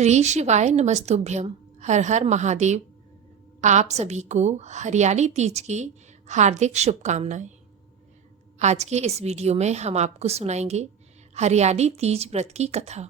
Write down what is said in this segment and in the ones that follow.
श्री शिवाय नमस्तुभ्यम। हर हर महादेव। आप सभी को हरियाली तीज की हार्दिक शुभकामनाएं। आज के इस वीडियो में हम आपको सुनाएंगे हरियाली तीज व्रत की कथा।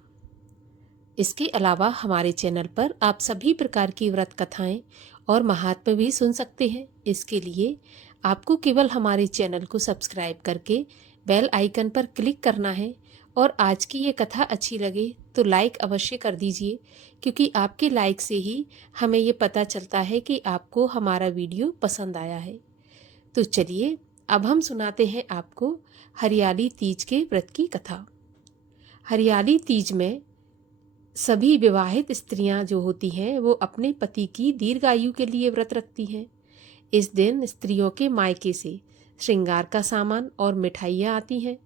इसके अलावा हमारे चैनल पर आप सभी प्रकार की व्रत कथाएं और महात्म्य भी सुन सकते हैं। इसके लिए आपको केवल हमारे चैनल को सब्सक्राइब करके बेल आइकन पर क्लिक करना है और आज की ये कथा अच्छी लगे तो लाइक अवश्य कर दीजिए, क्योंकि आपके लाइक से ही हमें ये पता चलता है कि आपको हमारा वीडियो पसंद आया है। तो चलिए अब हम सुनाते हैं आपको हरियाली तीज के व्रत की कथा। हरियाली तीज में सभी विवाहित स्त्रियां जो होती हैं वो अपने पति की दीर्घायु के लिए व्रत रखती हैं। इस दिन स्त्रियों के मायके से श्रृंगार का सामान और मिठाइयाँ आती हैं।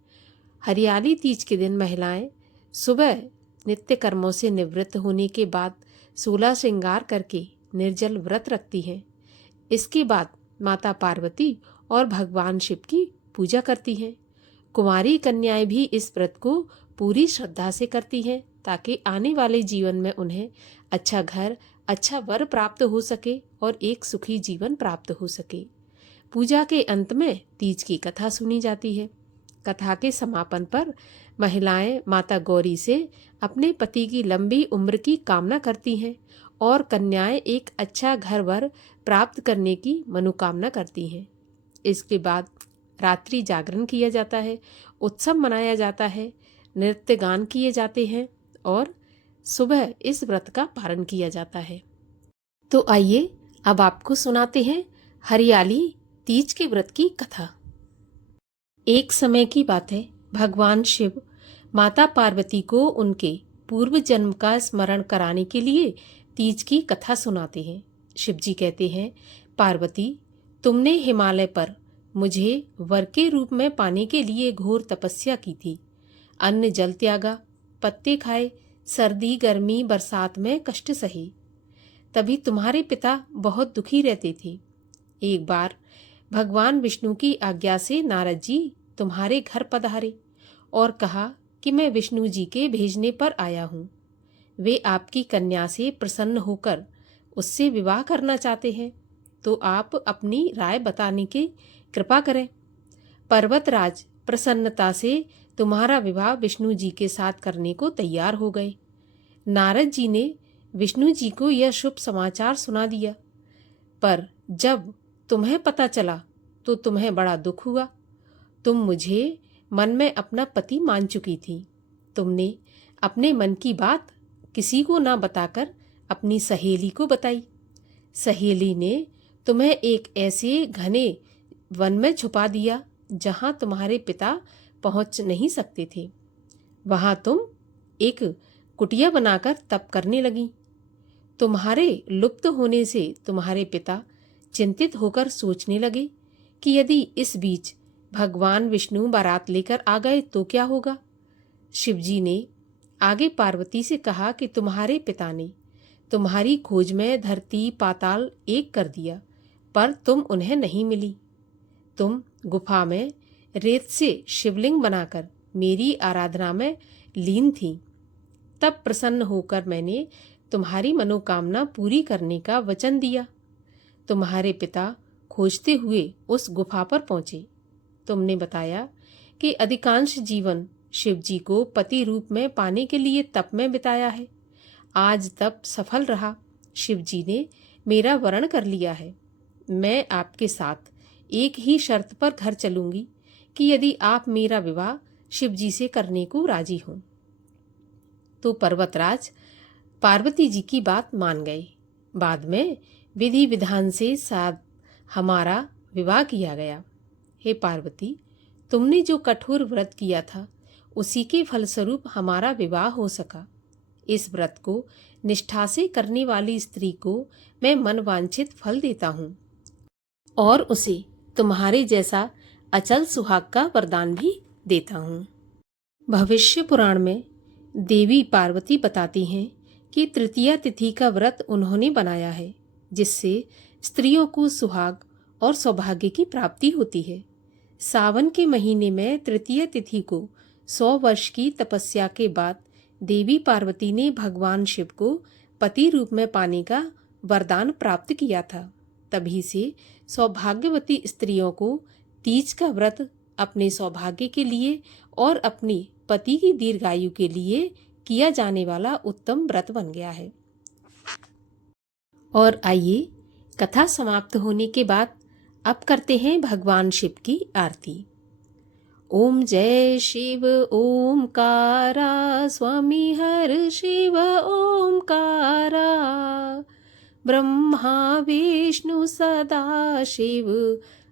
हरियाली तीज के दिन महिलाएं सुबह नित्य कर्मों से निवृत्त होने के बाद 16 श्रृंगार करके निर्जल व्रत रखती हैं। इसके बाद माता पार्वती और भगवान शिव की पूजा करती हैं। कुंवारी कन्याएं भी इस व्रत को पूरी श्रद्धा से करती हैं ताकि आने वाले जीवन में उन्हें अच्छा घर, अच्छा वर प्राप्त हो सके और एक सुखी जीवन प्राप्त हो सके। पूजा के अंत में तीज की कथा सुनी जाती है। कथा के समापन पर महिलाएं माता गौरी से अपने पति की लंबी उम्र की कामना करती हैं और कन्याएं एक अच्छा घर वर प्राप्त करने की मनोकामना करती हैं। इसके बाद रात्रि जागरण किया जाता है, उत्सव मनाया जाता है, नृत्य गान किए जाते हैं और सुबह इस व्रत का पारण किया जाता है। तो आइए अब आपको सुनाते हैं हरियाली तीज के व्रत की कथा। एक समय की बात है, भगवान शिव माता पार्वती को उनके पूर्व जन्म का स्मरण कराने के लिए तीज की कथा सुनाते हैं। शिव जी कहते हैं, पार्वती, तुमने हिमालय पर मुझे वर के रूप में पाने के लिए घोर तपस्या की थी। अन्न जल त्यागा, पत्ते खाए, सर्दी गर्मी बरसात में कष्ट सहे। तभी तुम्हारे पिता बहुत दुखी रहते थे। एक बार भगवान विष्णु की आज्ञा से नारद जी तुम्हारे घर पधारे और कहा कि मैं विष्णु जी के भेजने पर आया हूँ। वे आपकी कन्या से प्रसन्न होकर उससे विवाह करना चाहते हैं, तो आप अपनी राय बताने की कृपा करें। पर्वतराज प्रसन्नता से तुम्हारा विवाह विष्णु जी के साथ करने को तैयार हो गए। नारद जी ने विष्णु जी को यह शुभ समाचार सुना दिया, पर जब तुम्हें पता चला तो तुम्हें बड़ा दुख हुआ। तुम मुझे मन में अपना पति मान चुकी थी। तुमने अपने मन की बात किसी को ना बताकर अपनी सहेली को बताई। सहेली ने तुम्हें एक ऐसे घने वन में छुपा दिया जहां तुम्हारे पिता पहुंच नहीं सकते थे। वहां तुम एक कुटिया बनाकर तप करने लगी। तुम्हारे लुप्त होने से तुम्हारे पिता चिंतित होकर सोचने लगे कि यदि इस बीच भगवान विष्णु बारात लेकर आ गए तो क्या होगा। शिवजी ने आगे पार्वती से कहा कि तुम्हारे पिता ने तुम्हारी खोज में धरती पाताल एक कर दिया, पर तुम उन्हें नहीं मिली। तुम गुफा में रेत से शिवलिंग बनाकर मेरी आराधना में लीन थी। तब प्रसन्न होकर मैंने तुम्हारी मनोकामना पूरी करने का वचन दिया। तुम्हारे पिता खोजते हुए उस गुफा पर पहुंचे। तुमने बताया कि अधिकांश जीवन शिव जी को पति रूप में पाने के लिए तप में बिताया है। आज तप सफल रहा। शिव जी ने मेरा वरण कर लिया है। मैं आपके साथ एक ही शर्त पर घर चलूंगी कि यदि आप मेरा विवाह शिव जी से करने को राजी हों। तो पर्वतराज पार्वती जी की बात मान गए। बाद में विधि विधान से साथ हमारा विवाह किया गया। हे पार्वती, तुमने जो कठोर व्रत किया था उसी के फलस्वरूप हमारा विवाह हो सका। इस व्रत को निष्ठा से करने वाली स्त्री को मैं मनवांछित फल देता हूँ और उसे तुम्हारे जैसा अचल सुहाग का वरदान भी देता हूँ। भविष्य पुराण में देवी पार्वती बताती हैं कि तृतीया तिथि का व्रत उन्होंने बनाया है, जिससे स्त्रियों को सुहाग और सौभाग्य की प्राप्ति होती है। सावन के महीने में तृतीय तिथि को 100 वर्ष की तपस्या के बाद देवी पार्वती ने भगवान शिव को पति रूप में पाने का वरदान प्राप्त किया था। तभी से सौभाग्यवती स्त्रियों को तीज का व्रत अपने सौभाग्य के लिए और अपनी पति की दीर्घायु के लिए किया जाने वाला उत्तम व्रत बन गया है। और आइए कथा समाप्त होने के बाद अब करते हैं भगवान शिव की आरती। ओम जय शिव ओमकारा, स्वामी हर शिव ओमकारा, ब्रह्मा विष्णु सदा शिव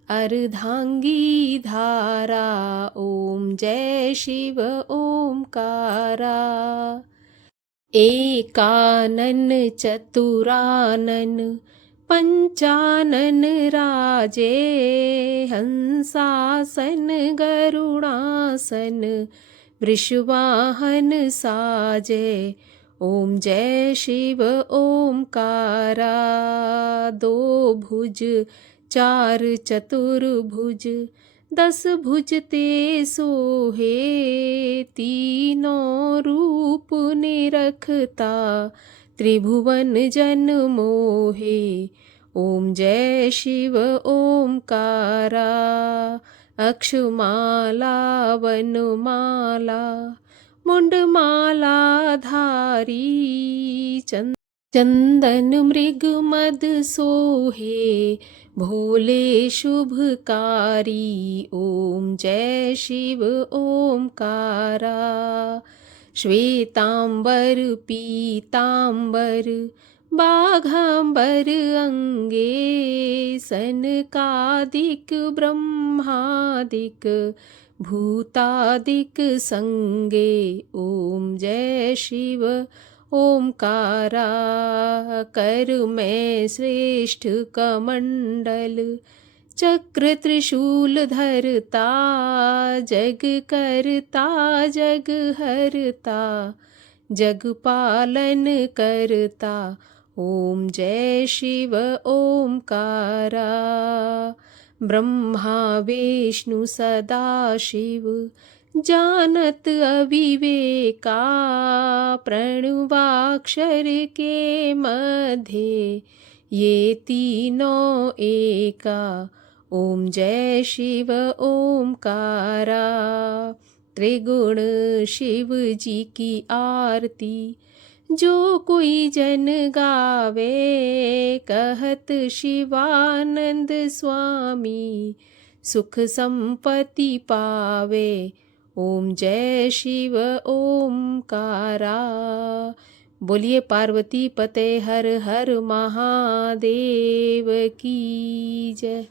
अर्धांगी धारा। ओम जय शिव ओमकारा। एकानन चतुरानन पंचानन राजे, हंसासन गरुड़ासन वृषवाहन साजे। ओम जय शिव ओमकारा। दो भुज चार चतुर्भुज, 10 भुज ते सोहे, तीनों रूप निरखता त्रिभुवन जन मोहे। ओम जय शिव ओमकारा। अक्षमाला वनमाला मुंडमाला धारी, चंदन मृग मद सोहे, भोले शुभकारी। ओम जय शिव ओमकारा। श्वेतांबर पीतांबर बाघांबर अंगे, सनकादिक ब्रह्मादिक भूतादिक संगे। ओम जय शिव ओमकारा। कर में श्रेष्ठ कमंडल, चक्र त्रिशूल धरता, जग करता जग हरता, जग पालन करता। ओम जय शिव ओमकारा। ब्रह्मा विष्णु सदा शिव, जानत अविवेका, प्रणवाक्षर के मध्य ये तीनों एका। ओम जय शिव ओमकारा। त्रिगुण शिव जी की आरती, जो कोई जन गावे, कहत शिवानंद स्वामी सुख संपत्ति पावे। ओम जय शिव ओमकारा। बोलिए पार्वती पते हर हर महादेव की जय।